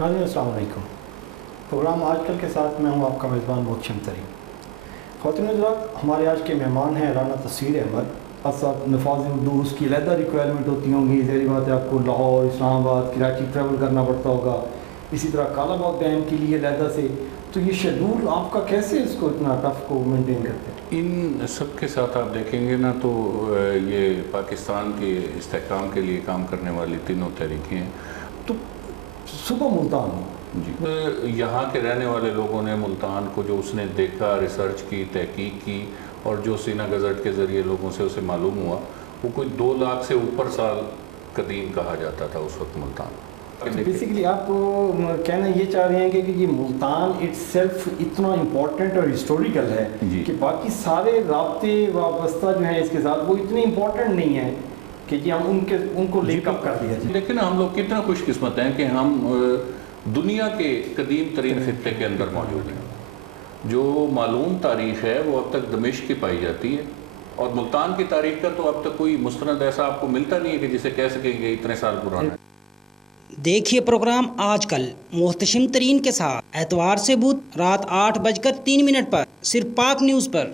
ناظرین السلام علیکم۔ پروگرام آج کل کے ساتھ میں ہوں آپ کا میزبان محتشم ترین۔ خواتین حضرات، ہمارے آج کے مہمان ہیں رانا تصویر احمد۔ اسد نفاذ اردو اس کی علیحدہ ریکوائرمنٹ ہوتی ہوں گی، ظاہری بات ہے آپ کو لاہور، اسلام آباد، کراچی ٹریول کرنا پڑتا ہوگا، اسی طرح کالا باغ ڈیم کے لیے علیحدہ سے، تو یہ شیڈول آپ کا کیسے اس کو اتنا ٹف کو مینٹین کرتے ہیں؟ ان سب کے ساتھ آپ دیکھیں گے نا تو یہ پاکستان کے استحکام کے لیے کام کرنے والی تینوں تحریکیں ہیں۔ تو صبح ملتان ہوں جی، یہاں کے رہنے والے لوگوں نے ملتان کو جو اس نے دیکھا، ریسرچ کی، تحقیق کی، اور جو سینہ گزٹ کے ذریعے لوگوں سے اسے معلوم ہوا، وہ کوئی 2 لاکھ سے اوپر سال قدیم کہا جاتا تھا اس وقت ملتان۔ بیسیکلی آپ کہنا یہ چاہ رہے ہیں کہ یہ ملتان اٹ سیلف اتنا امپورٹنٹ اور ہسٹوریکل ہے کہ باقی سارے رابطے وابستہ جو ہیں اس کے ساتھ وہ اتنے امپورٹنٹ نہیں ہیں کہ جی ہم ان کو لنک اپ کر دیا جائے۔ لیکن ہم لوگ کتنا خوش قسمت ہیں کہ ہم دنیا کے قدیم ترین خطے کے اندر موجود ہیں۔ جو معلوم تاریخ ہے وہ اب تک دمشق کی پائی جاتی ہے، اور ملتان کی تاریخ کا تو اب تک کوئی مستند ایسا آپ کو ملتا نہیں ہے کہ جسے کہہ سکیں گے اتنے سال پرانا ہے۔ دیکھیے پروگرام آج کل محتشم ترین کے ساتھ اتوار سے بدھ رات 8:03 پر صرف پاک نیوز پر۔